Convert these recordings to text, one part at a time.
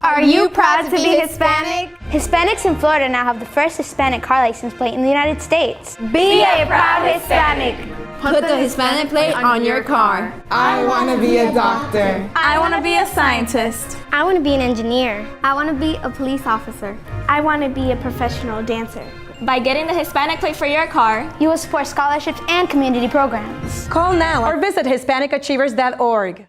Are you proud to be Hispanic? Hispanics in Florida now have the first Hispanic car license plate in the United States. Be a proud Hispanic. Put the Hispanic plate on your car. I want to be a doctor. I want to be a scientist. I want to be an engineer. I want to be a police officer. I want to be a professional dancer. By getting the Hispanic plate for your car, you will support scholarships and community programs. Call now or visit HispanicAchievers.org.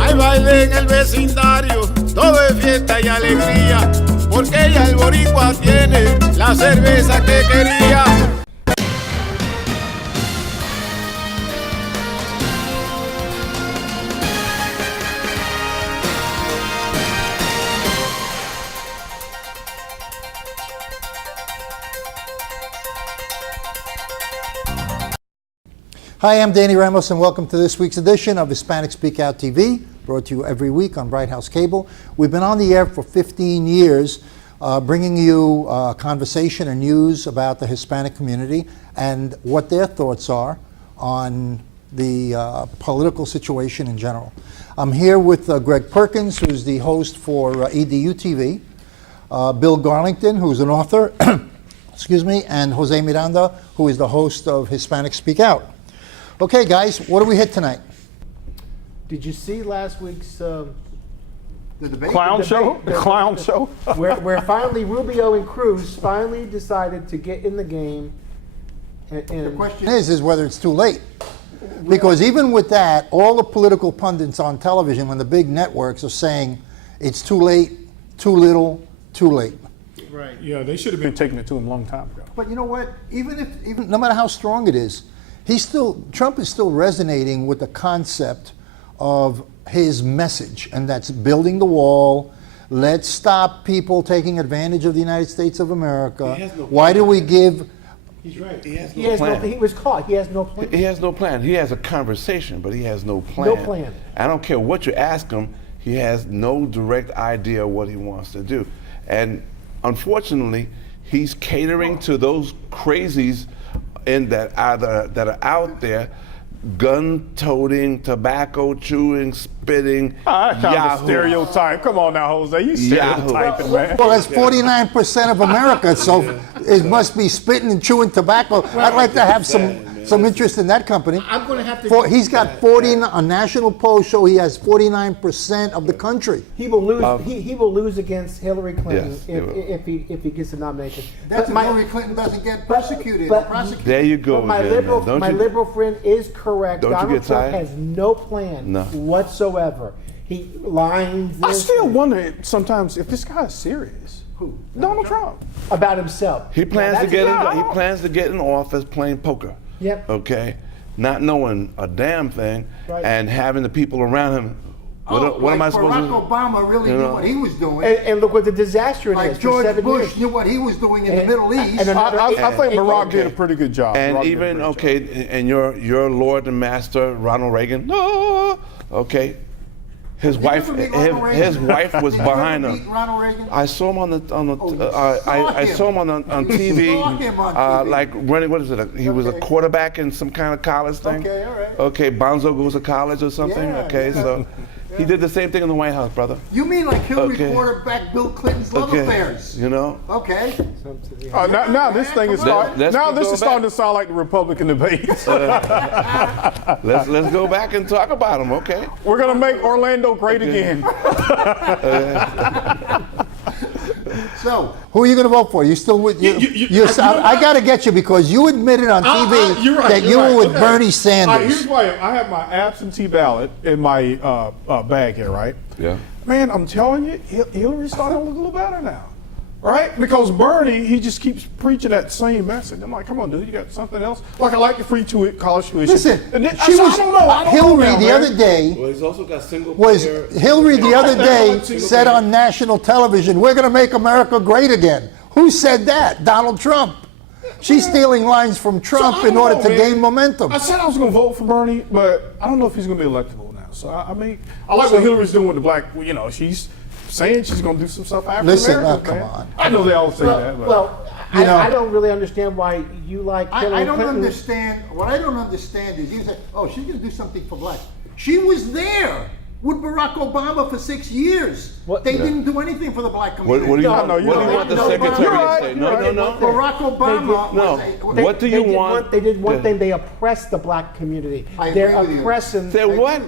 Hay baile en el vecindario, todo es fiesta y alegría, porque ya el boricua tiene la cerveza que quería. Hi, I'm Danny Ramos, and welcome to this week's edition of Hispanic Speak Out TV, brought to you every week on Bright House Cable. We've been on the air for 15 years, bringing you conversation and news about the Hispanic community and what their thoughts are on the political situation in general. I'm here with Greg Perkins, who's the host for EDU TV, Bill Garlington, who's an author, excuse me, and Jose Miranda, who is the host of Hispanic Speak Out. Okay, guys, what do we hit tonight? Did you see last week's the debate? Clown show? The clown show? where finally Rubio and Cruz finally decided to get in the game. And the question is whether it's too late. Because even with that, all the political pundits on television, when the big networks are saying it's too late, too little, too late. Right. Yeah, they should have been taking it to him a long time ago. But you know what? Even no matter how strong it is, Trump is still resonating with the concept of his message, and that's building the wall. Let's stop people taking advantage of the United States of America. Why do we give? He's right. He has no plan. He was caught. He has no plan. He has no plan. He has a conversation, but he has no plan. No plan. I don't care what you ask him. He has no direct idea what he wants to do, and unfortunately, he's catering to those crazies that are out there, gun-toting, tobacco-chewing, spitting, that kind of stereotype. Come on now, Jose, you stereotyping, man. Well, that's 49% of America, so it must be spitting and chewing tobacco. I'd like to have some interest in that company. I'm going to have to. He's got 40. A national poll show he has 49% of the country. He will lose. He will lose against Hillary Clinton if he gets the nomination. That's if Hillary Clinton doesn't get prosecuted. There you go. My liberal friend is correct. Donald Trump has no plan whatsoever. He lines. I still wonder sometimes if this guy is serious. Who? Donald Trump. About himself. He plans to get in office playing poker. Yep. Okay, not knowing a damn thing, and having the people around him. What am I supposed to do? Barack Obama really knew what he was doing. And look what the disaster it is. George Bush knew what he was doing in the Middle East. I think Barack did a pretty good job. And even and your Lord and Master Ronald Reagan. No, okay. His wife was behind him. I saw him on TV, like running. What is it? He was a quarterback in some kind of college thing. Okay, all right. Okay, Bonzo goes to college or something. Yeah, okay, so he did the same thing in the White House, brother. You mean like Hillary quarterback Bill Clinton's love affairs? You know. Okay. Now this thing is starting. Now this is starting to sound like the Republican debates. Let's go back and talk about them. Okay. We're gonna make Orlando great again. So, who are you going to vote for? You still with you? I got to get you because you admitted on TV that you were with Bernie Sanders. Here's why I have my absentee ballot in my bag here, right? Yeah. Man, I'm telling you, Hillary's starting to look a little better now, right? Because Bernie, he just keeps preaching that same message. I'm like, come on, dude, you got something else? Like, I like the free college tuition. Listen, Hillary the other day. Well, he's also got single. Hillary the other day said on national television, "We're going to make America great again." Who said that? Donald Trump. She's stealing lines from Trump in order to gain momentum. I said I was going to vote for Bernie, but I don't know if he's going to be electable now. So I like what Hillary's doing with the black. You know, she's saying she's going to do some stuff after Americans. Come on. I know they all say that. But. Well, I don't really understand why you like Hillary I don't Clinton. understand. What I don't understand is you say, oh, she's going to do something for blacks. She was there with Barack Obama for 6 years. They didn't do anything for the black community. What do you want the Secretary to say? No. Barack Obama. What do you want? They did one thing. They oppressed the black community. They're oppressing. They're what?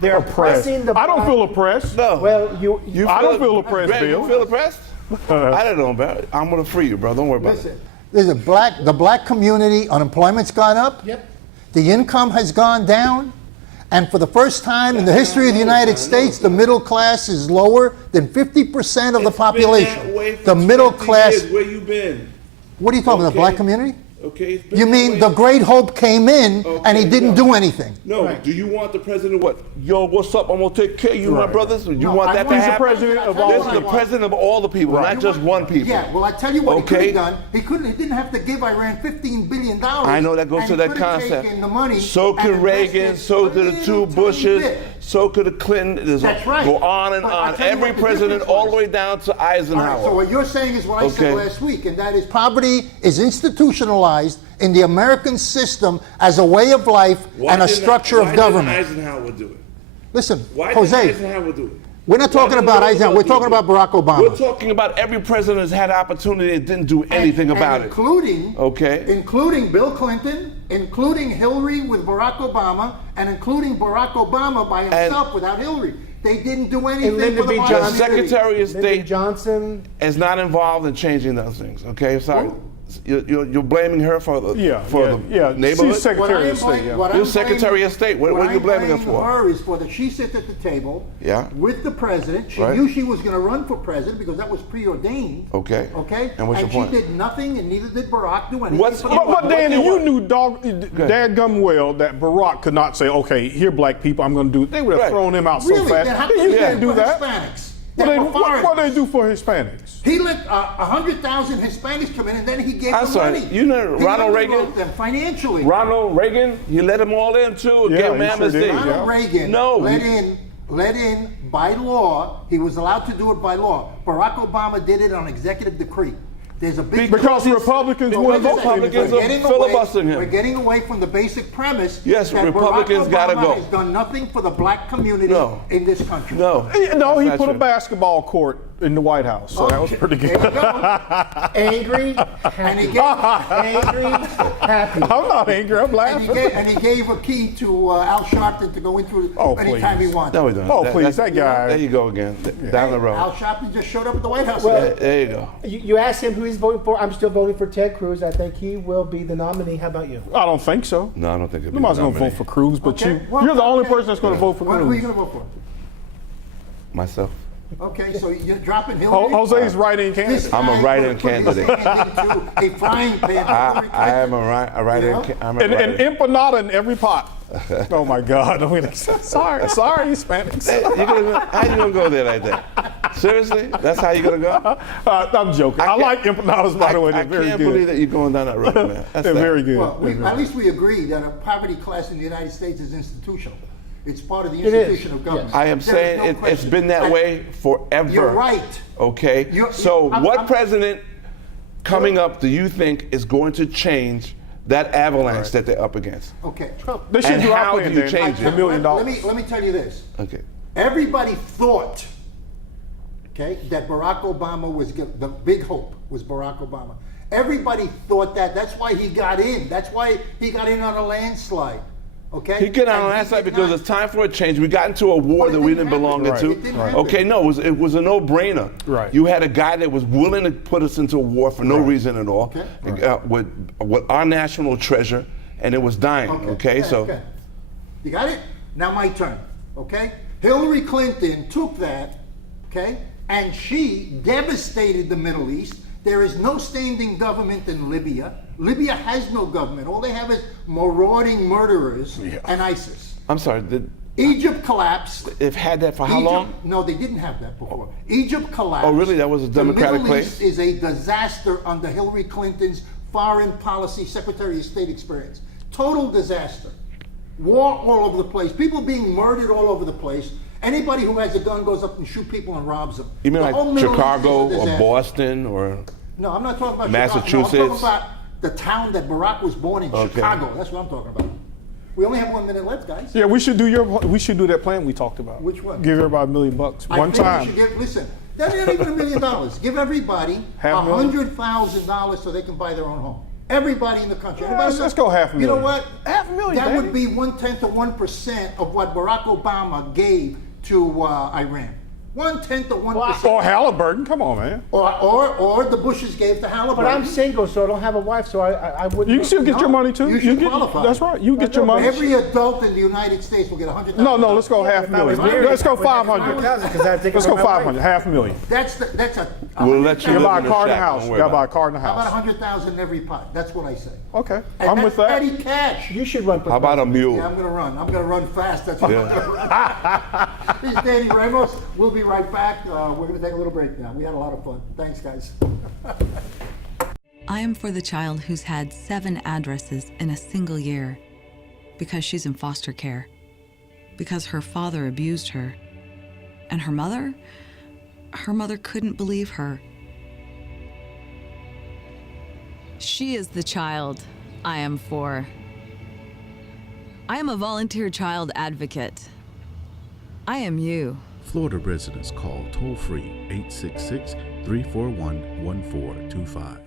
They're oppressing the. I don't feel oppressed. No. Well, I don't feel oppressed, Greg, Bill. you feel oppressed? I don't know about it. I'm gonna free you, bro. Don't worry about it. Listen, the black community, unemployment's gone up. Yep. The income has gone down. And for the first time in the history of the United States, the middle class is lower than 50% of the population. The middle class. Where you been? What are you talking about, the black community? Okay. You mean the Great Hope came in and he didn't do anything? No. Right. Do you want the president what? Yo, what's up? I'm gonna take care of you, my brothers. You want that to He's the happen? president of all. This is the president of all the people, not just one people. Yeah. Well, I tell you what he could have done. He didn't have to give Iran $15 billion. I know that goes to that concept. The money so could Reagan. So could the two Bushes. So could the Clinton. That's right. Go on and on. Every president, all the way down to Eisenhower. All right, so what you're saying is what I said last week, and that is poverty is institutionalized in the American system as a way of life and a structure of government. Why didn't Eisenhower do it? Listen, Why Jose, didn't Eisenhower do it? We're not talking about Eisenhower. We're talking about Barack Obama. We're talking about every president has had opportunity and didn't do anything about it. Including Bill Clinton, including Hillary with Barack Obama, and including Barack Obama by himself without Hillary. They didn't do anything for the black community. The Secretary of State Johnson is not involved in changing those things. Okay, sorry. You're blaming her for the neighborhood. She's Secretary of State. You're Secretary of State. What are you blaming her for? Her is for that she sat at the table with the president. She Right. knew she was going to run for president because that was preordained. Okay. Okay. And what's your point? she did nothing, and neither did Barack do anything. But Danny, you knew dadgum well that Barack could not say, "Okay, here, black people, I'm going to do it." They would have thrown him out so fast. You can't do that. Hispanics. What do they do for Hispanics? He let 100,000 Hispanics come in, and then he gave them money. You know Ronald Reagan? Them financially. Ronald Reagan, he let them all in too. Gave them amnesty. Ronald Reagan let in by law. He was allowed to do it by law. Barack Obama did it on executive decree. There's a big because Republicans were filibustering him. We're getting away from the basic premise. Yes, that Republicans got to go. Has done nothing for the black community in this country. No, he put a basketball court in the White House, so that was pretty good. Angry, and he gave happy. I'm not angry. I'm laughing. And he gave a key to Al Sharpton to go in through anytime he wanted. No, he don't. Oh, please, that guy. There you go again. Down the road. Al Sharpton just showed up at the White House. Well, there you go. You asked him who he's voting for. I'm still voting for Ted Cruz. I think he will be the nominee. How about you? I don't think so. No, I don't think he'll be Nobody's going to vote for Cruz, but you're the only person that's going to vote for Cruz. Who are you going to vote for? Myself. Okay, so you're dropping Hillary? Jose's write-in candidate. I'm a write-in candidate. A frying pan. I am a write-in candidate. And empanada in every pot. Oh my God! Sorry, Hispanics. How you gonna go there like that? Seriously? That's how you gonna go? I'm joking. I like empanadas, by the way. They're very good. I can't believe that you're going down that road, man. They're very good. Well, at least we agree that a poverty class in the United States is institutional. It's part of the institution of government. I am saying it's been that way forever. You're right. Okay? What president coming up do you think is going to change that avalanche that they're up against? Okay. Trump. They should and do how do you change it? $1 million. Let me tell you this. Okay. Everybody thought, that Barack Obama was the big hope was Barack Obama. Everybody thought that. That's why he got in. That's why he got in on a landslide. Okay. He got on a landslide because it's time for a change. We got into a war that we didn't belong into. Okay, no, it was a no-brainer. Right. You had a guy that was willing to put us into a war for no reason at all, with our national treasure, and it was dying. Okay. You got it? Now my turn. Okay. Hillary Clinton took that, and she devastated the Middle East. There is no standing government in Libya. Libya has no government. All they have is marauding murderers and ISIS. I'm sorry. Egypt collapsed. They've had that for how long? No, they didn't have that before. Egypt collapsed. Oh, really? That was a democratic place? The Middle East is a disaster under Hillary Clinton's foreign policy Secretary of State experience. Total disaster. War all over the place. People being murdered all over the place. Anybody who has a gun goes up and shoots people and robs them. You mean like Chicago or Boston or? No, I'm not talking about Massachusetts. Chicago. No, I'm talking about the town that Barack was born in, Okay. Chicago. That's what I'm talking about. We only have 1 minute left, guys. Yeah, we should do that plan we talked about. Which one? Give everybody $1 million one time. Listen, that's not even $1 million. Give everybody $100,000 so they can buy their own home. Everybody in the country. Let's go $500,000. You know what? $500,000. That would be 1/10 of 1% of what Barack Obama gave to Iran. 1/10 of 1%. Or Halliburton. Come on, man. Or the Bushes gave to Halliburton. But I'm single, so I don't have a wife, so I wouldn't. You can still get your money too. You should qualify. That's right. You get your money. Every adult in the United States will get $100,000. No, let's go $500,000. Let's go $500,000. Let's go $500,000. $500,000. That's a. We'll let you gotta live buy in a car the and a shack. house. Don't worry Gotta buy a about car and a How house. about 100,000 in every pot? That's what I say. Okay, And I'm with that. Petty cash. You should run for How about a mule? Yeah, I'm gonna run. I'm gonna run fast. That's what I'm gonna run. He's Danny Ramos. We'll be right back. We're gonna take a little break now. We had a lot of fun. Thanks, guys. I am for the child who's had 7 addresses in a single year because she's in foster care, because her father abused her, and her mother couldn't believe her. She is the child I am for. I am a volunteer child advocate. I am you. Florida residents call toll-free 866-341-1425.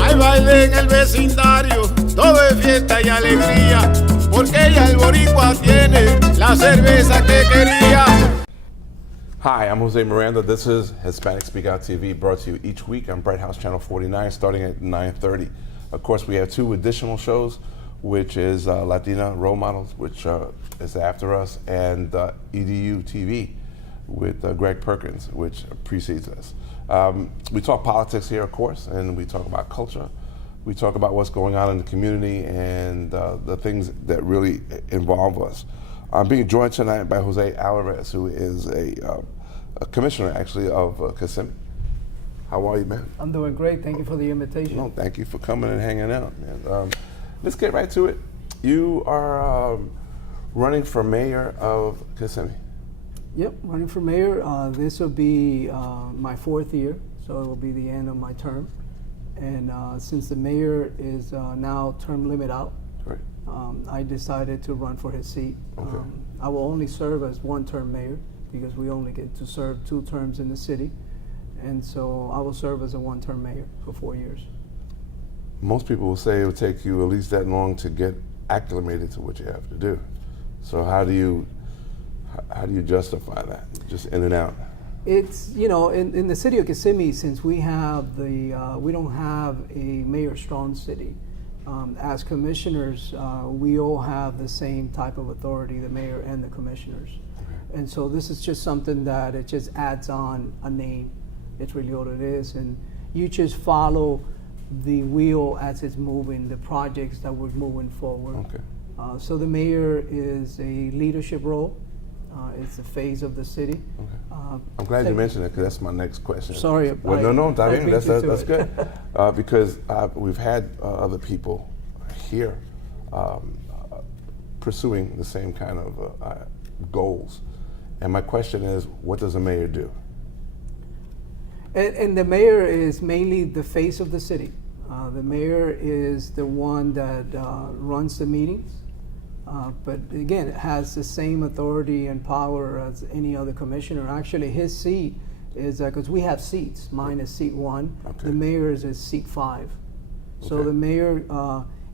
Hay baile en el vecindario, todo es fiesta y alegría, porque ya el boricua tiene la cerveza que quería. Hi, I'm Jose Miranda. This is Hispanic Speak Out TV, brought to you each week on Bright House Channel 49, starting at 9:30. Of course, we have 2 additional shows, which is Latina Role Models, which is after us, and EDU TV with Greg Perkins, which precedes us. We talk politics here, of course, and we talk about culture. We talk about what's going on in the community and the things that really involve us. I'm being joined tonight by Jose Alvarez, who is a commissioner, actually, of Kissimmee. How are you, man? I'm doing great. Thank you for the invitation. No, thank you for coming and hanging out, man. Let's get right to it. You are running for mayor of Kissimmee. Yep, running for mayor. This will be my 4th year, so it will be the end of my term. And since the mayor is now term limit out, right. I decided to run for his seat. Okay. I will only serve as 1-term mayor because we only get to serve 2 terms in the city. And so I will serve as a 1-term mayor for 4 years. Most people will say it would take you at least that long to get acclimated to what you have to do. So how do you justify that? Just in and out? It's, you know, in the city of Kissimmee, since we have we don't have a mayor-strong city. As commissioners, we all have the same type of authority, the mayor and the commissioners. And so this is just something that it just adds on a name. It's really what it is. And you just follow the wheel as it's moving, the projects that we're moving forward. Okay. So the mayor is a leadership role. It's the face of the city. Okay. I'm glad you mentioned it because that's my next question. Sorry. Well, that's good. Because we've had other people here pursuing the same kind of goals. And my question is, what does a mayor do? And the mayor is mainly the face of the city. The mayor is the one that runs the meetings. But again, it has the same authority and power as any other commissioner. Actually, his seat is, because we have seats. Mine is seat 1. Okay. The mayor's is seat 5. So Okay. the mayor,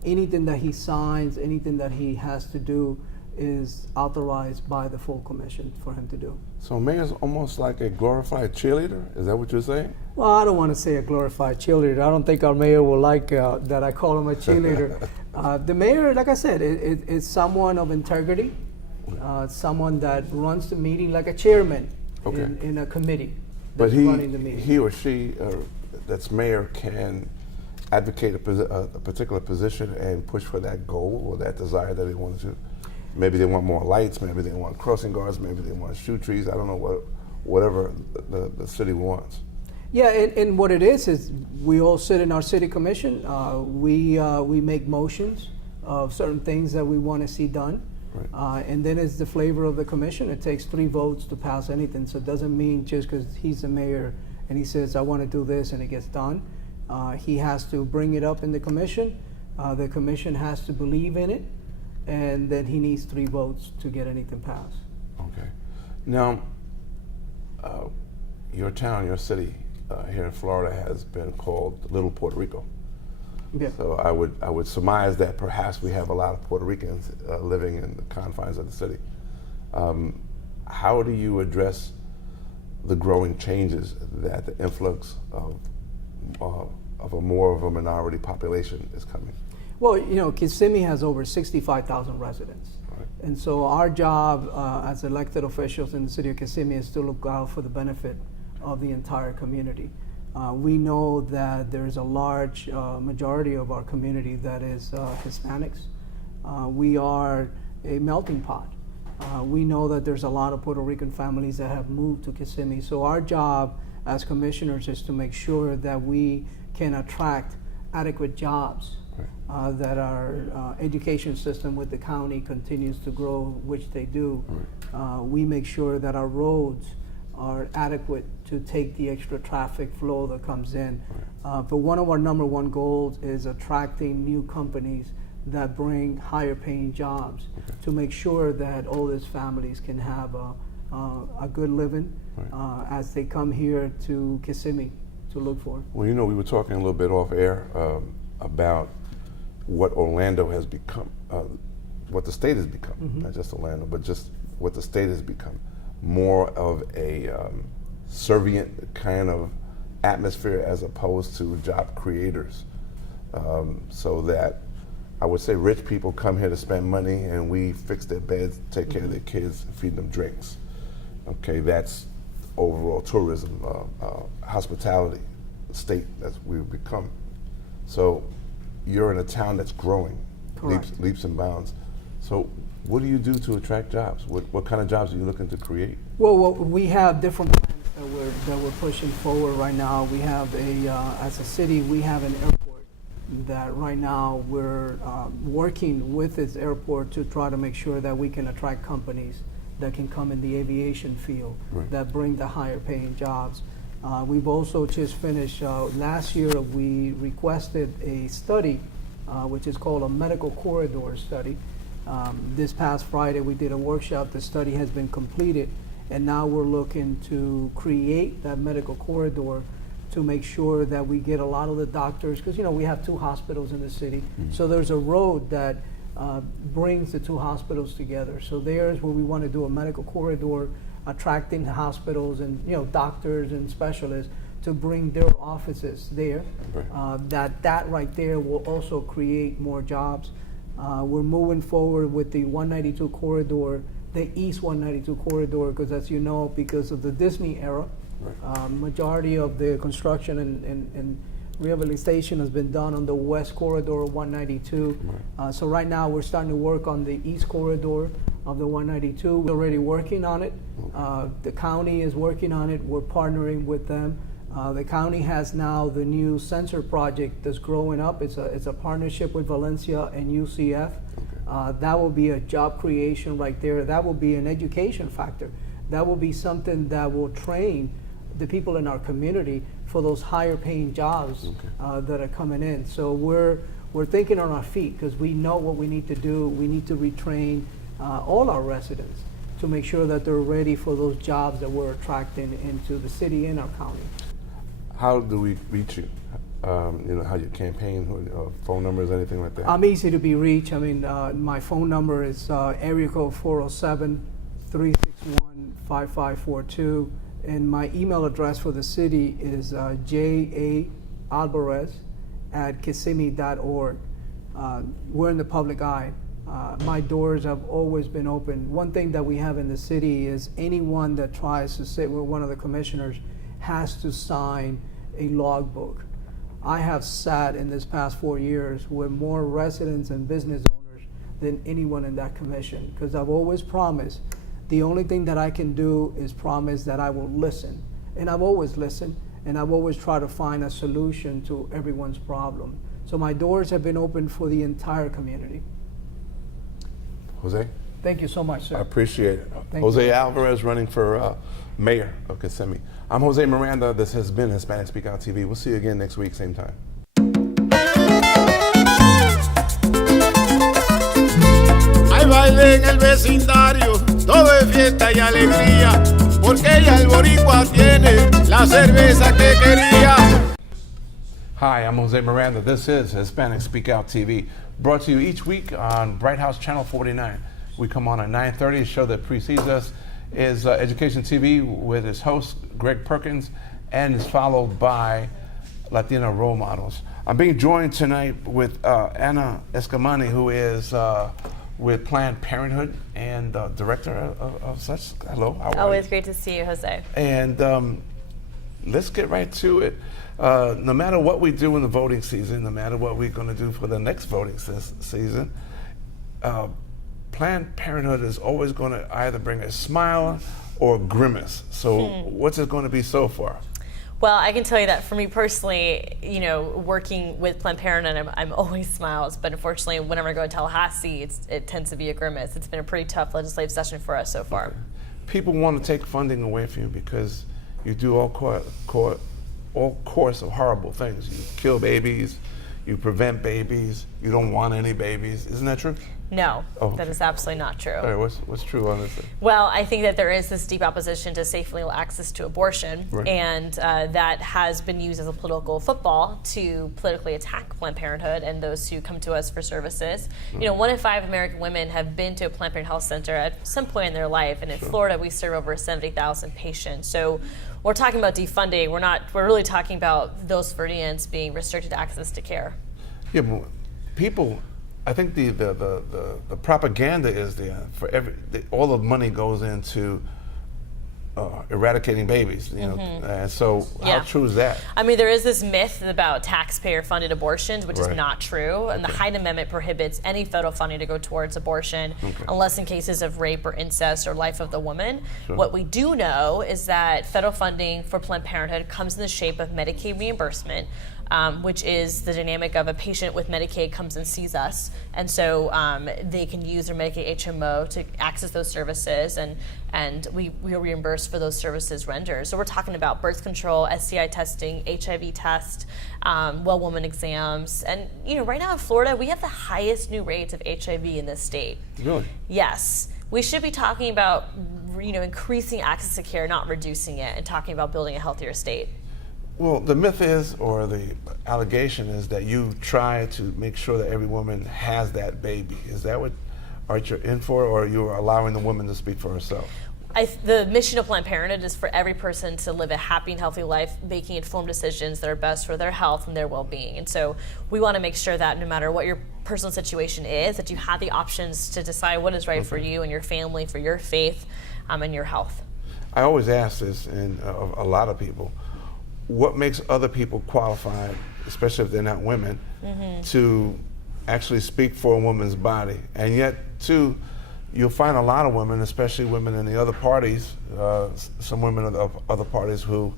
anything that he signs, anything that he has to do is authorized by the full commission for him to do. So mayor's almost like a glorified cheerleader? Is that what you're saying? Well, I don't want to say a glorified cheerleader. I don't think our mayor will like that I call him a cheerleader. The mayor, like I said, is someone of integrity, someone that runs the meeting like a chairman in a committee that's running the meeting. He or she that's mayor can advocate a particular position and push for that goal or that desire that they want to. Maybe they want more lights, maybe they want crossing guards, maybe they want shoe trees. I don't know whatever the city wants. Yeah, and what it is we all sit in our city commission. We make motions of certain things that we want to see done. And then it's the flavor of the commission. It takes 3 votes to pass anything. So it doesn't mean just because he's the mayor and he says, I want to do this, and it gets done. He has to bring it up in the commission. The commission has to believe in it. And then he needs 3 votes to get anything passed. Okay. Now, your town, your city here in Florida has been called Little Puerto Rico. Yeah. So I would surmise that perhaps we have a lot of Puerto Ricans living in the confines of the city. How do you address the growing changes that the influx of a more of a minority population is coming? Well, you know, Kissimmee has over 65,000 residents. Right. And so our job as elected officials in the city of Kissimmee is to look out for the benefit of the entire community. We know that there's a large majority of our community that is Hispanics. We are a melting pot. We know that there's a lot of Puerto Rican families that have moved to Kissimmee. So our job as commissioners is to make sure that we can attract adequate jobs, that our education system with the county continues to grow, which they do. We make sure that our roads are adequate to take the extra traffic flow that comes in. But one of our #1 goals is attracting new companies that bring higher paying jobs to make sure that all these families can have a good living as they come here to Kissimmee to look for. Well, you know, we were talking a little bit off air about what Orlando has become, what the state has become, not just Orlando, but just what the state has become. More of a servient kind of atmosphere as opposed to job creators. So that I would say rich people come here to spend money and we fix their beds, take care of their kids, feed them drinks. Okay, that's overall tourism, hospitality, state that we've become. So you're in a town that's growing, leaps and bounds. So what do you do to attract jobs? What kind of jobs are you looking to create? Well, we have different plans that we're pushing forward right now. We have as a city, we have an airport that right now we're working with this airport to try to make sure that we can attract companies that can come in the aviation field that bring the higher paying jobs. We've also just finished, last year we requested a study which is called a medical corridor study. This past Friday we did a workshop. The study has been completed, and now we're looking to create that medical corridor to make sure that we get a lot of the doctors, because you know we have 2 hospitals in the city, so there's a road that brings the 2 hospitals together. So there's where we want to do a medical corridor, attracting the hospitals and doctors and specialists to bring their offices there. That right there will also create more jobs. We're moving forward with the 192 corridor, the East 192 corridor, because as you know, because of the Disney era, majority of the construction and rehabilitation has been done on the West Corridor 192. So right now we're starting to work on the East Corridor of the 192. We're already working on it. The county is working on it. We're partnering with them. The county has now the new sensor project that's growing up. It's a partnership with Valencia and UCF. That will be a job creation right there. That will be an education factor. That will be something that will train the people in our community for those higher paying jobs that are coming in. So we're thinking on our feet because we know what we need to do. We need to retrain all our residents to make sure that they're ready for those jobs that we're attracting into the city and our county. How do we reach you? How you campaign, phone numbers, anything like that? I'm easy to be reached. I mean, my phone number is area code 407-361-5542. And my email address for the city is jaalvarez@kissimmee.org. We're in the public eye. My doors have always been open. One thing that we have in the city is anyone that tries to sit with one of the commissioners has to sign a logbook. I have sat in this past 4 years with more residents and business owners than anyone in that commission, because I've always promised. The only thing that I can do is promise that I will listen. And I've always listened, and I've always tried to find a solution to everyone's problem. So my doors have been open for the entire community. Jose? Thank you so much, sir. I appreciate it. Thank Jose you. Alvarez running for mayor of Kissimmee. I'm Jose Miranda. This has been Hispanic Speak Out TV. We'll see you again next week, same time. Hay baile en el vecindario, todo es fiesta y alegría, porque ya el boricua tiene la cerveza que quería. Hi, I'm Jose Miranda. This is Hispanic Speak Out TV, brought to you each week on Bright House Channel 49. We come on at 9:30. The show that precedes us is Education TV with its host, Greg Perkins, and is followed by Latina Role Models. I'm being joined tonight with Anna Escamani, who is with Planned Parenthood and director of such. Hello, how are Always you? great to see you, Jose. And let's get right to it. No matter what we do in the voting season, no matter what we're going to do for the next voting season, Planned Parenthood is always going to either bring a smile or a grimace. So what's it going to be so far? Well, I can tell you that for me personally, you know, working with Planned Parenthood, I'm always smiles, but unfortunately, whenever I go to Tallahassee, it tends to be a grimace. It's been a pretty tough legislative session for us so far. Okay. People want to take funding away from you because you do all course of horrible things. You kill babies, you prevent babies, you don't want any babies. Isn't that true? No, okay. That is absolutely not true. All right, what's true on this? Well, I think that there is this deep opposition to safe legal access to abortion, right. And that has been used as a political football to politically attack Planned Parenthood and those who come to us for services. You know, 1 in 5 American women have been to a Planned Parenthood health center at some point in their life, and in Florida we serve over 70,000 patients. So we're talking about defunding. We're really talking about those Floridians being restricted access to care. Yeah, but people, I think the propaganda is all the money goes into eradicating babies, you know, and so how true is that? I mean, there is this myth about taxpayer-funded abortions, which right. is not true, and the Hyde Amendment prohibits any federal funding to go towards abortion unless in cases of rape or incest or life of the woman. Sure. What we do know is that federal funding for Planned Parenthood comes in the shape of Medicaid reimbursement, which is the dynamic of a patient with Medicaid comes and sees us, and so they can use their Medicaid HMO to access those services, and we reimburse for those services rendered. So we're talking about birth control, STI testing, HIV test, well woman exams, and you know, right now in Florida we have the highest new rates of HIV in this state. Really? Yes. We should be talking about, you know, increasing access to care, not reducing it, and talking about building a healthier state. Well, the myth is, or the allegation is, that you try to make sure that every woman has that baby. Is that what you're in for, or you're allowing the woman to speak for herself? The mission of Planned Parenthood is for every person to live a happy and healthy life, making informed decisions that are best for their health and their well-being. And so we want to make sure that no matter what your personal situation is, that you have the options to decide what is right for you and your family, for your faith, and your health. I always ask this, and a lot of people, what makes other people qualified, especially if they're not women, to actually speak for a woman's body? And yet, too, you'll find a lot of women, especially women in the other parties, some women of other parties who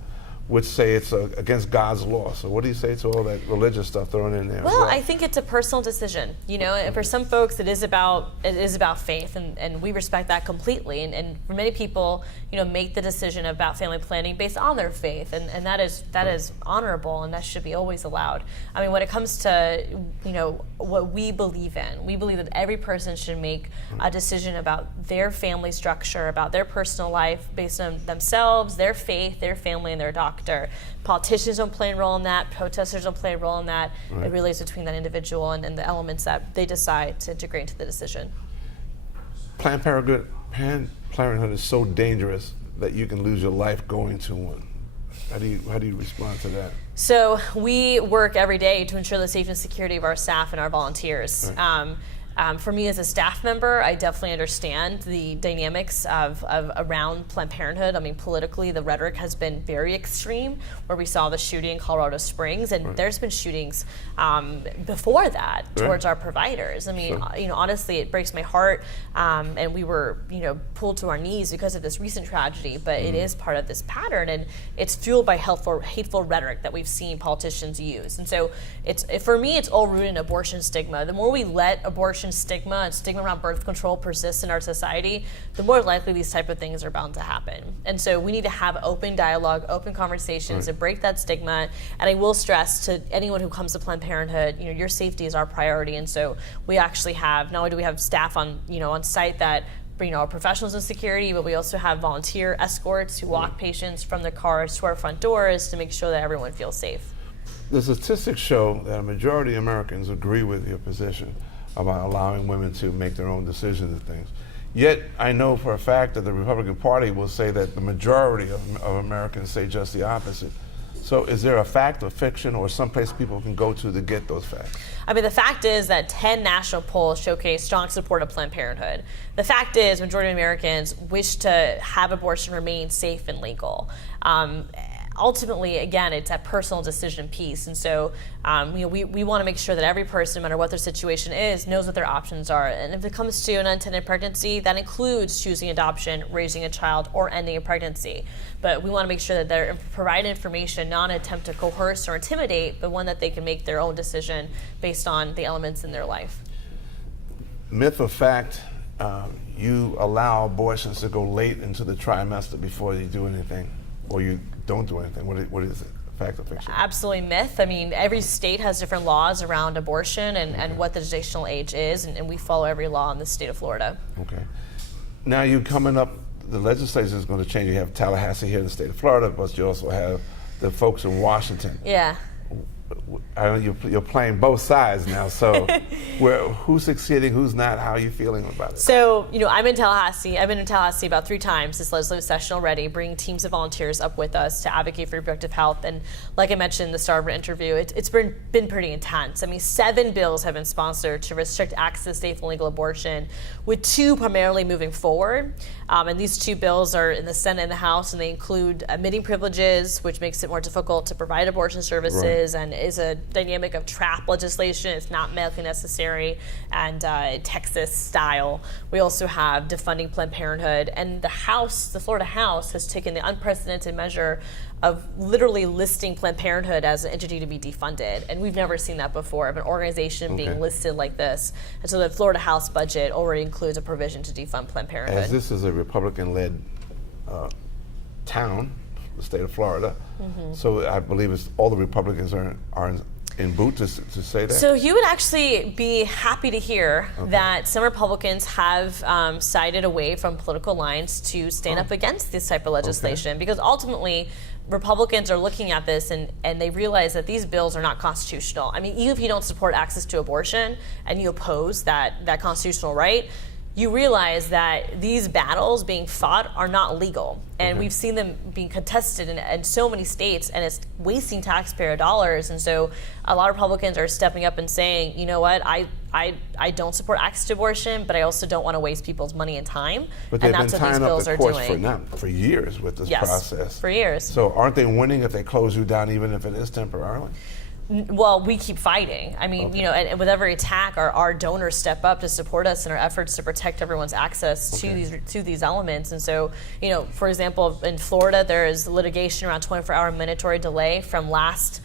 would say it's against God's law. So what do you say to all that religious stuff thrown in there? Well, I think it's a personal decision. You know, and for some folks, it is about faith, and we respect that completely. And for many people, you know, make the decision about family planning based on their faith, and that is honorable, and that should be always allowed. I mean, when it comes to, you know, what we believe in, we believe that every person should make a decision about their family structure, about their personal life, based on themselves, their faith, their family, and their doctor. Politicians don't play a role in that. Protesters don't play a role in that. Right. It really is between that individual and the elements that they decide to integrate into the decision. Planned Parenthood is so dangerous that you can lose your life going to one. How do you respond to that? So we work every day to ensure the safety and security of our staff and our volunteers. Right. For me as a staff member, I definitely understand the dynamics of around Planned Parenthood. I mean, politically, the rhetoric has been very extreme, where we saw the shooting in Colorado Springs, and there's been shootings before that towards our providers. I mean, you know, honestly, it breaks my heart, and we were, you know, pulled to our knees because of this recent tragedy, but it is part of this pattern, and it's fueled by hateful rhetoric that we've seen politicians use. And so for me, it's all rooted in abortion stigma. The more we let abortion abortion stigma and stigma around birth control persists in our society, the more likely these type of things are bound to happen. And so we need to have open dialogue, open conversations, and break that stigma. And I will stress to anyone who comes to Planned Parenthood, your safety is our priority. And so we actually have, not only do we have staff on site that are professionals in security, but we also have volunteer escorts who walk patients from their cars to our front doors to make sure that everyone feels safe. The statistics show that a majority of Americans agree with your position about allowing women to make their own decisions and things. Yet, I know for a fact that the Republican Party will say that the majority of Americans say just the opposite. So is there a fact or fiction or someplace people can go to get those facts? I mean, the fact is that 10 national polls showcase strong support of Planned Parenthood. The fact is, majority of Americans wish to have abortion remain safe and legal. Ultimately, again, it's a personal decision piece. And so we want to make sure that every person, no matter what their situation is, knows what their options are. And if it comes to an unintended pregnancy, that includes choosing adoption, raising a child, or ending a pregnancy. But we want to make sure that they're providing information, not an attempt to coerce or intimidate, but one that they can make their own decision based on the elements in their life. Myth or fact, you allow abortions to go late into the trimester before you do anything, or you don't do anything. What is it? Fact or fiction? Absolutely myth. I mean, every state has different laws around abortion and what the gestational age is, and we follow every law in the state of Florida. Okay. Now you coming up, the legislation is going to change. You have Tallahassee here in the state of Florida, but you also have the folks in Washington. Yeah. I know you're playing both sides now, so who's succeeding, who's not? How are you feeling about it? So, I'm in Tallahassee. I've been in Tallahassee about 3 times this legislative session already, bringing teams of volunteers up with us to advocate for reproductive health. And like I mentioned in the start of our interview, it's been pretty intense. I mean, 7 bills have been sponsored to restrict access to safe and legal abortion, with 2 primarily moving forward. And these 2 bills are in the Senate and the House, and they include admitting privileges, which makes it more difficult to provide abortion services, and is a dynamic of trap legislation. It's not medically necessary, and Texas style. We also have defunding Planned Parenthood, and the Florida House has taken the unprecedented measure of literally listing Planned Parenthood as an entity to be defunded. And we've never seen that before, of an organization being listed like this. And so the Florida House budget already includes a provision to defund Planned Parenthood. As this is a Republican-led town, the state of Florida, so I believe it's all the Republicans are in boot to say that? So you would actually be happy to hear that some Republicans have sided away from political lines to stand up against this type of legislation, because ultimately Republicans are looking at this and they realize that these bills are not constitutional. I mean, even if you don't support access to abortion and you oppose that constitutional right, you realize that these battles being fought are not legal. And we've seen them being contested in so many states, and it's wasting taxpayer dollars. And so a lot of Republicans are stepping up and saying, you know what, I don't support access to abortion, but I also don't want to waste people's money and time. But and they've that's been what these tying bills up are the courts doing. for years with this process. For years. So aren't they winning if they close you down, even if it is temporarily? Well, we keep fighting. I mean, and with every attack, our donors step up to support us in our efforts to protect everyone's access to these elements. And so, for example, in Florida, there is litigation around 24-hour mandatory delay from last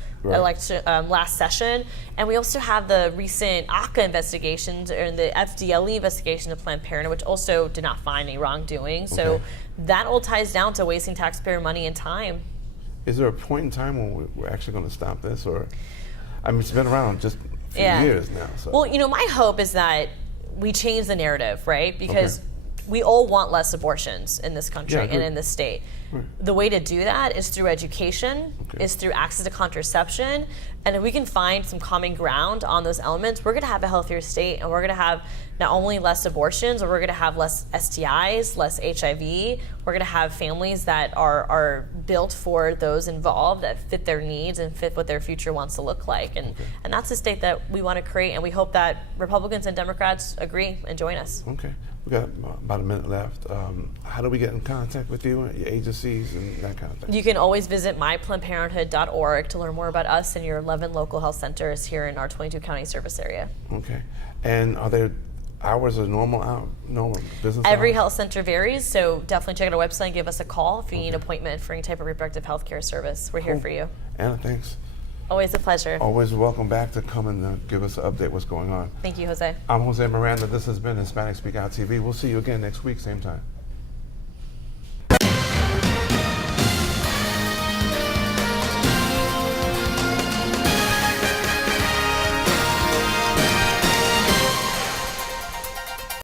session, and we also have the recent ACA investigations and the FDLE investigation of Planned Parenthood, which also did not find any wrongdoing. So that all ties down to wasting taxpayer money and time. Is there a point in time when we're actually going to stop this, or? I mean, it's been around just a few years now. So. Well, my hope is that we change the narrative, right? Because we all want less abortions in this country and in this state. Right. The way to do that is through education, is through access to contraception, and if we can find some common ground on those elements, we're going to have a healthier state, and we're going to have not only less abortions, but we're going to have less STIs, less HIV. We're going to have families that are built for those involved, that fit their needs and fit what their future wants to look like. And that's the state that we want to create, and we hope that Republicans and Democrats agree and join us. Okay. We got about a minute left. How do we get in contact with you, your agencies, and that kind of thing? You can always visit myplannedparenthood.org to learn more about us and your 11 local health centers here in our 22 county service area. Okay. And are there hours of normal business Every hours? health center varies, so definitely check out our website and give us a call if you need an appointment for any type of reproductive health care service. We're here for you. Anna, thanks. Always a pleasure. Always welcome back to come and give us an update what's going on. Thank you, Jose. I'm Jose Miranda. This has been Hispanic Speak Out TV. We'll see you again next week, same time.